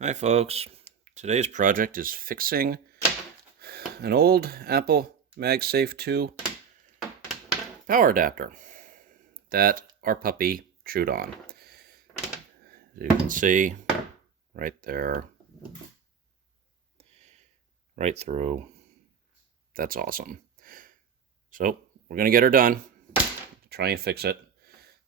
Hi folks, today's project is fixing an old Apple MagSafe 2 power adapter that our puppy chewed on. As you can see, right there, right through. That's awesome. So we're gonna get her done, try and fix it.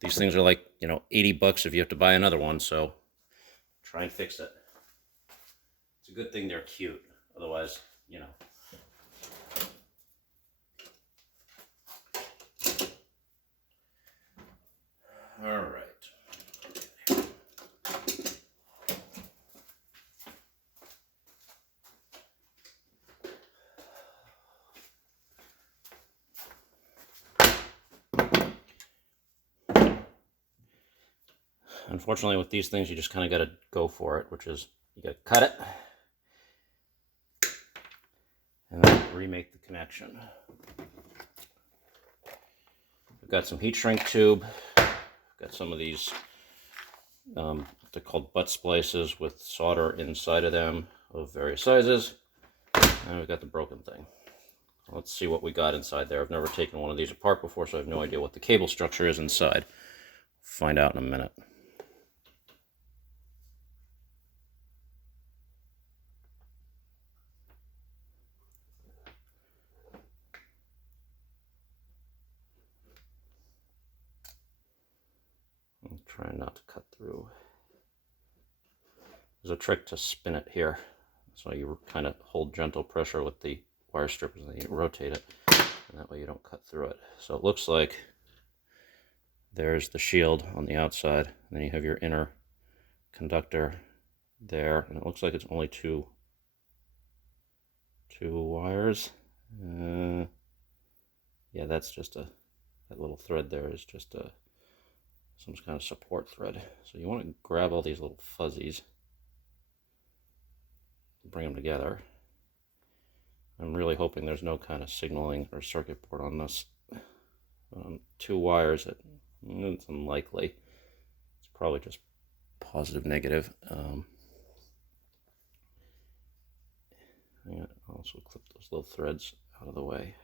These things are like, $80 if you have to buy another one, so try and fix it. It's a good thing they're cute, otherwise, All right. Unfortunately, with these things, you just kind of got to go for it, which is you got to cut it and then remake the connection. We've got some heat shrink tube. Got some of these, they're called butt splices with solder inside of them of various sizes. And we've got the broken thing. Let's see what we got inside there. I've never taken one of these apart before, so I have no idea what the cable structure is inside. Find out in a minute. I'm trying not to cut through. There's a trick to spin it here. So you kind of hold gentle pressure with the wire strippers and then you rotate it. And that way you don't cut through it. So it looks like there's the shield on the outside. And then you have your inner conductor there. And it looks like it's only two wires. Yeah, that's just that little thread there is just some kind of support thread. So you want to grab all these little fuzzies, bring them together. I'm really hoping there's no kind of signaling or circuit board on this. Two wires, it's unlikely. It's probably just positive, negative. I'm also clip those little threads out of the way.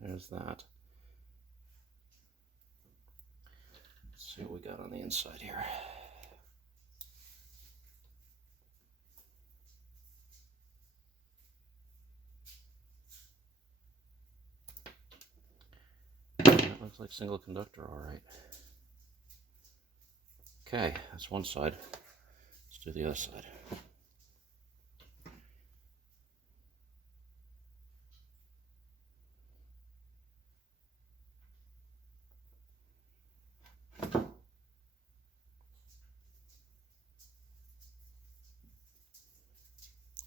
There's that. Let's see what we got on the inside here. That looks like single conductor, all right. Okay, that's one side. Let's do the other side.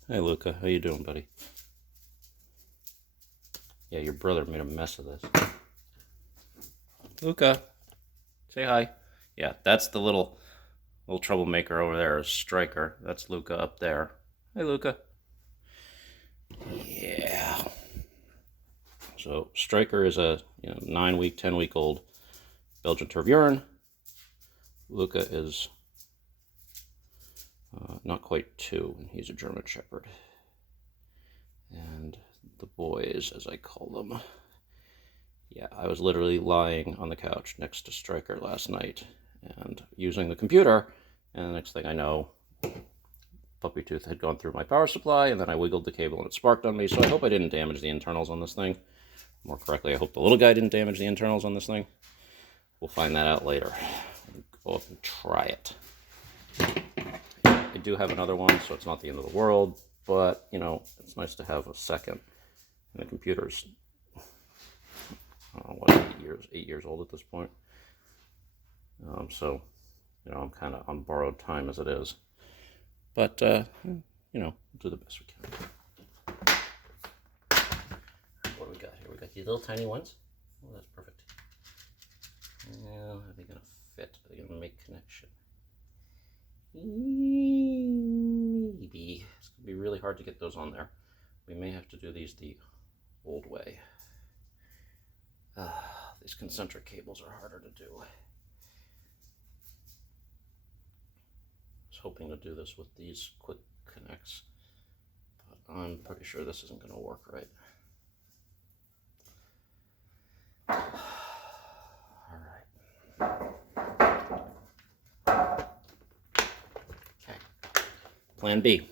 Hey Luca, how you doing, buddy? Yeah, your brother made a mess of this. Luca, say hi. Yeah, that's the little troublemaker over there, is Striker. That's Luca up there. Hey Luca. Yeah. So Striker is a 9-week, 10-week-old Belgian Tervuren. Luca is not quite 2, and he's a German Shepherd. And the boys, as I call them. Yeah, I was literally lying on the couch next to Striker last night and using the computer, and the next thing I know, puppy tooth had gone through my power supply, and then I wiggled the cable and it sparked on me, so I hope I didn't damage the internals on this thing. More correctly, I hope the little guy didn't damage the internals on this thing. We'll find that out later. Go up and try it. I do have another one, so it's not the end of the world, but, it's nice to have a second. And the computer's, I don't know, what, 8 years old at this point. So, I'm kind of on borrowed time as it is. But, we'll do the best we can. What do we got here? We got these little tiny ones. Oh, that's perfect. Now, are they going to fit? Are they going to make connection? maybe it's going to be really hard to get those on there. We may have to do these the old way. These concentric cables are harder to do. I was hoping to do this with these quick connects, but I'm pretty sure this isn't going to work right. Okay. Plan B.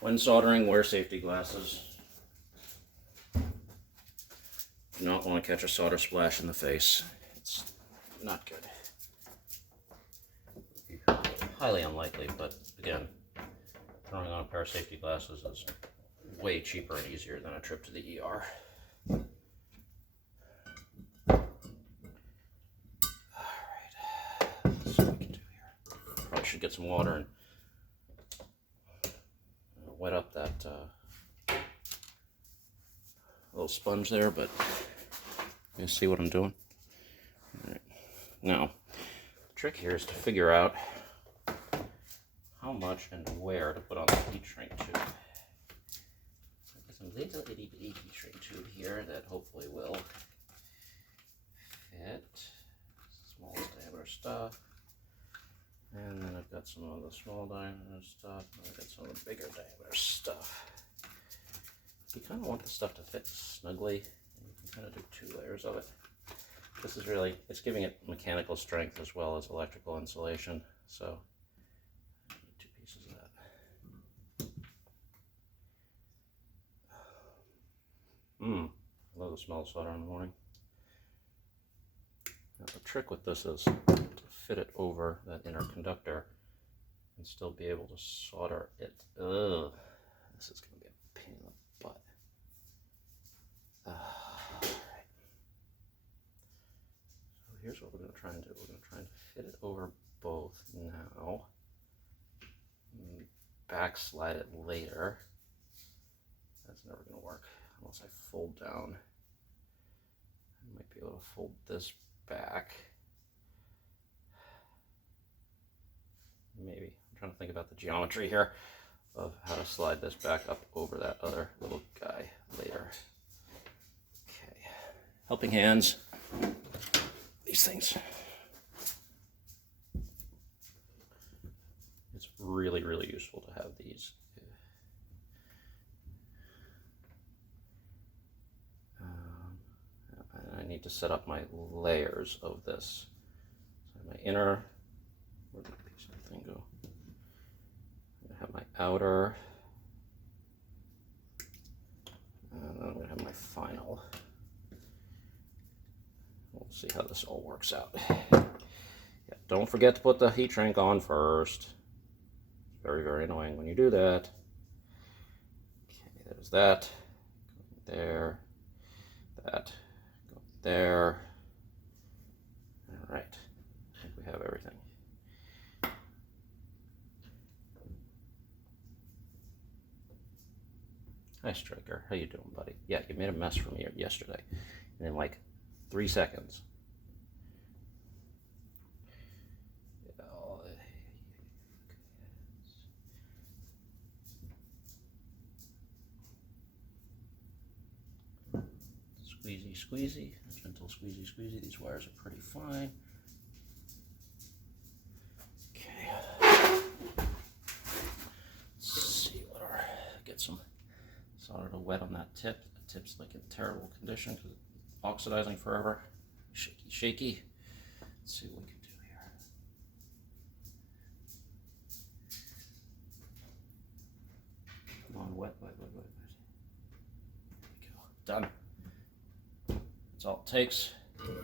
When soldering, wear safety glasses. Do not want to catch a solder splash in the face. It's not good. Highly unlikely, but again, throwing on a pair of safety glasses is way cheaper and easier than a trip to the ER. Alright, let's see what we can do here. Probably should get some water and wet up that little sponge there, but you see what I'm doing? All right. Now, the trick here is to figure out how much and where to put on the heat shrink tube. I've got some little itty bitty heat shrink tube here that hopefully will fit. Smallest diameter stuff. And then I've got some of the small diameter stuff, and I've got some of the bigger diameter stuff. You kind of want the stuff to fit snugly, and you can kind of do 2 layers of it. This is really, it's giving it mechanical strength as well as electrical insulation, so I need 2 pieces of that. I love the smell of solder in the morning. Now the trick with this is to fit it over that inner conductor and still be able to solder it. Ugh, this is going to be a pain in the butt. Alright. So here's what we're going to try and do. We're going to try and fit it over both now. Backslide it later. That's never going to work unless I fold down. I might be able to fold this back. Maybe. I'm trying to think about the geometry here of how to slide this back up over that other little guy later. Okay. Helping hands. These things. It's really, really useful to have these. I need to set up my layers of this. So my inner, where did the piece of the thing go? I'm going to have my outer, and then I'm going to have my final. We'll see how this all works out. Yeah, don't forget to put the heat shrink on first. It's very, very annoying when you do that. Okay, there's that. There. That. There. All right. I think we have everything. Hi, Striker. How you doing, buddy? Yeah, you made a mess for me yesterday. And in like 3 seconds. Squeezy, squeezy, gentle squeezy, squeezy. These wires are pretty fine. Okay. Let's see what our, get some solder to wet them. on that tip. The tip's like in terrible condition because it's oxidizing forever. Shaky, shaky. Let's see what we can do here. Come on, wet, wet, wet, wet, wet. There we go. Done. That's all it takes. Okay,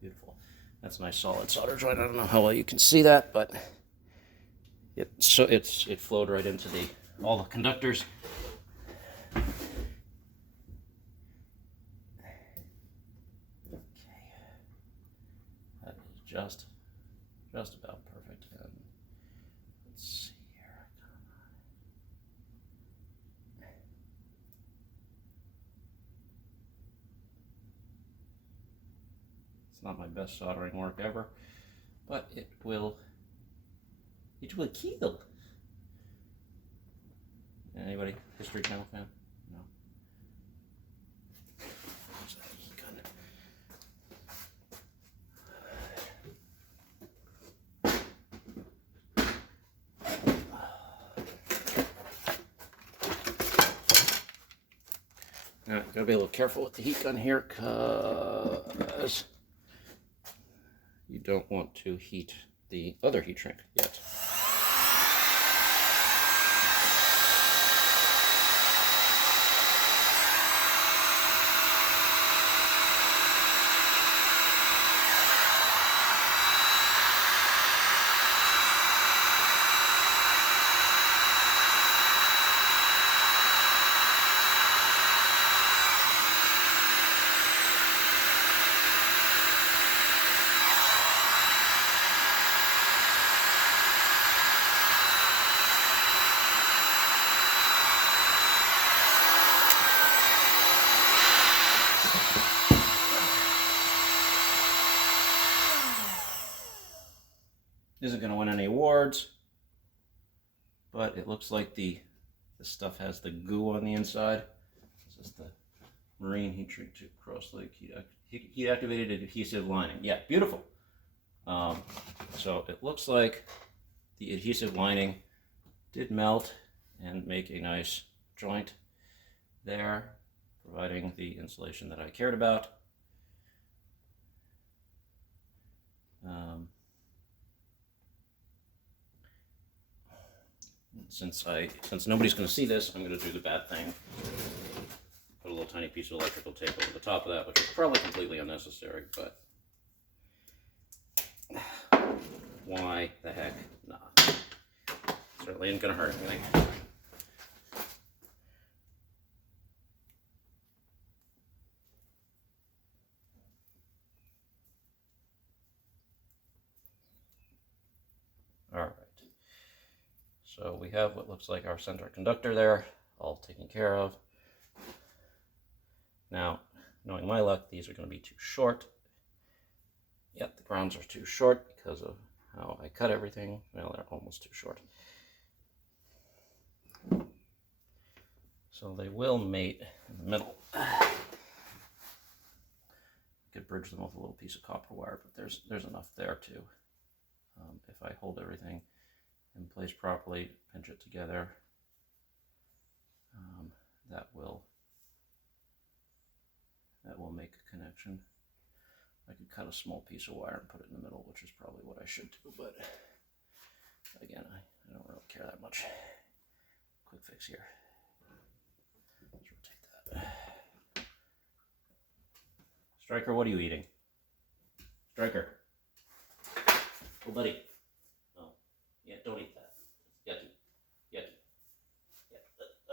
beautiful. That's a nice solid solder joint. I don't know how well you can see that, but it flowed right into all the conductors. Okay, that is just about perfect. And let's see here. It's not my best soldering work ever, but it will kill. Anybody History Channel fan? No. There's that heat gun. All right, gotta be a little careful with the heat gun here, because you don't want to heat the other heat shrink yet. Isn't going to win any awards, but it looks like this stuff has the goo on the inside. This is the marine heat shrink tube cross-link heat activated adhesive lining. Yeah, beautiful. So it looks like the adhesive lining did melt and make a nice joint there, providing the insulation that I cared about. Since nobody's going to see this, I'm going to do the bad thing. Put a little tiny piece of electrical tape over the top of that, which is probably completely unnecessary, but why the heck not? Certainly ain't going to hurt anything. All right. So we have what looks like our center conductor there, all taken care of. Now, knowing my luck, these are going to be too short. Yep, the grounds are too short because of how I cut everything. Well, they're almost too short. So they will mate in the middle. I could bridge them with a little piece of copper wire, but there's enough there too. If I hold everything in place properly, pinch it together, that will make a connection. I could cut a small piece of wire and put it in the middle, which is probably what I should do, but again, I don't really care that much. Quick fix here. Let's rotate that. Striker, what are you eating? Striker. Oh, buddy. Oh, yeah, don't eat that. Yucky. Yucky. Yeah,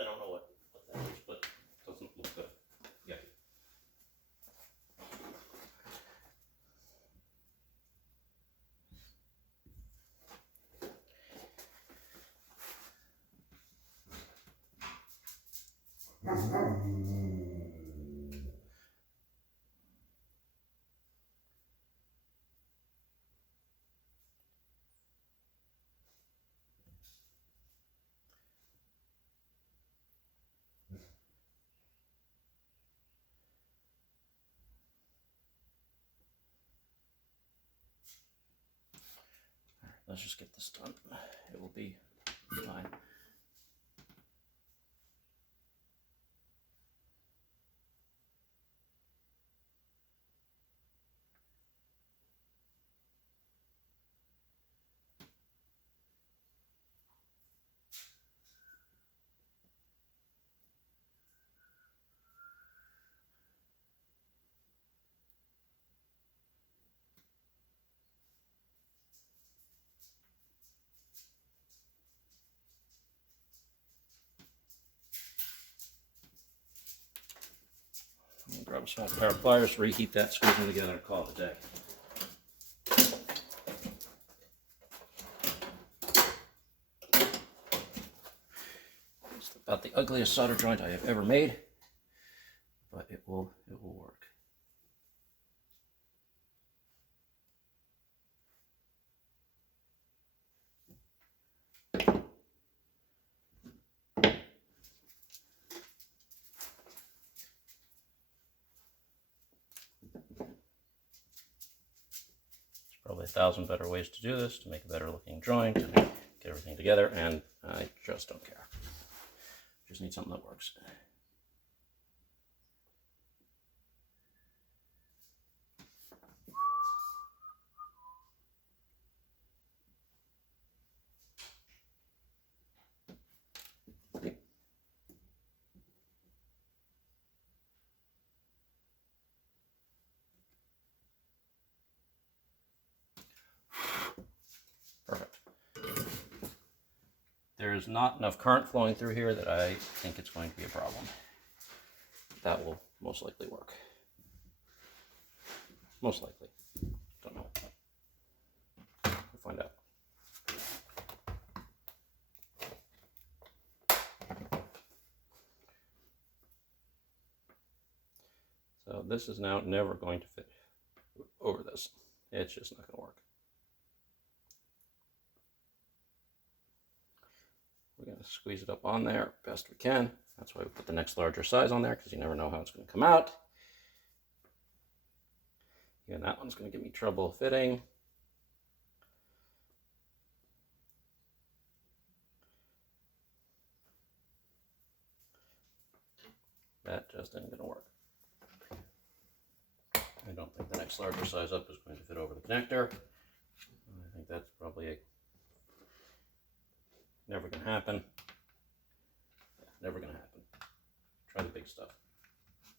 I don't know what that is, but it doesn't look good. Yucky. Let's just get this done. It will be fine. Grab a small pair of pliers, reheat that, squeeze them together, and call it a day. It's about the ugliest solder joint I have ever made, but it will work. Probably 1,000 better ways to do this, to make a better looking joint, to get everything together, and I just don't care. Just need something that works. Perfect. There's not enough current flowing through here that I think it's going to be a problem. That will most likely work. Most likely. Don't know. We'll find out. So this is now never going to fit over this. It's just not going to work. We're going to squeeze it up on there best we can. That's why we put the next larger size on there, because you never know how it's going to come out. Again, that one's going to give me trouble fitting. That just ain't going to work. I don't think the next larger size up is going to fit over the connector. I think that's probably never going to happen. Yeah, never going to happen. Try the big stuff.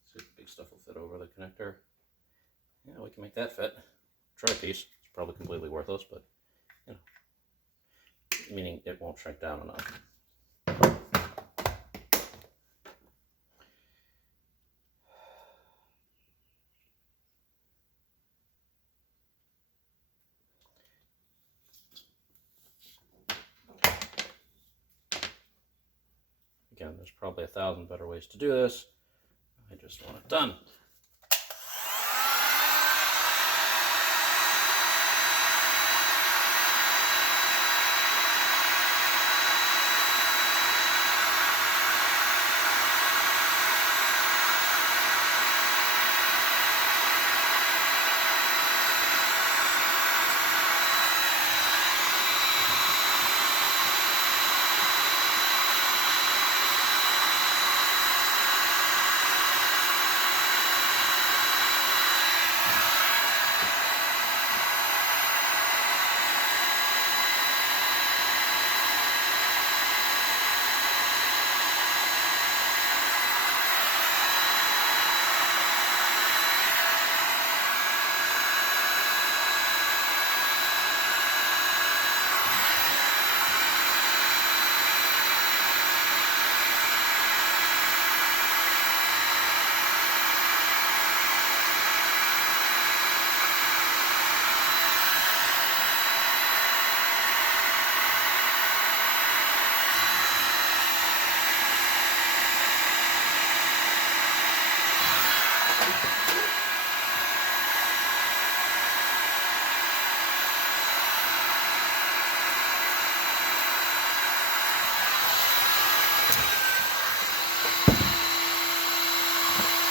See if the big stuff will fit over the connector. Yeah, we can make that fit. Try a piece. It's probably completely worthless, but, you know, meaning it won't shrink down enough. Again, there's probably 1,000 better ways to do this. I just want it done.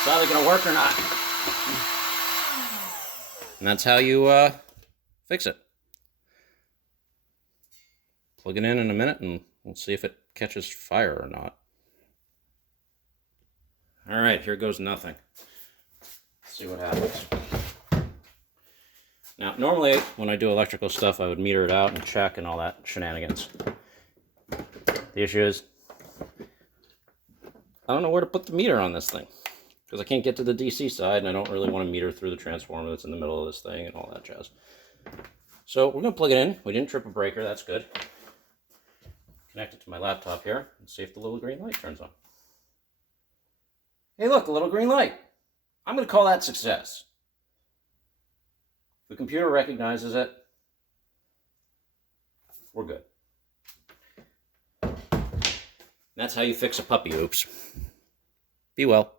It's either going to work or not. And that's how you fix it. Plug it in a minute and we'll see if it catches fire or not. All right, here goes nothing. Let's see what happens. Now, normally when I do electrical stuff, I would meter it out and check and all that shenanigans. The issue is, I don't know where to put the meter on this thing, because I can't get to the DC side, and I don't really want to meter through the transformer that's in the middle of this thing and all that jazz. So we're going to plug it in. We didn't trip a breaker, that's good. Connect it to my laptop here and see if the little green light turns on. Hey look, a little green light. I'm going to call that success. If the computer recognizes it, we're good. That's how you fix a puppy oops. Be well.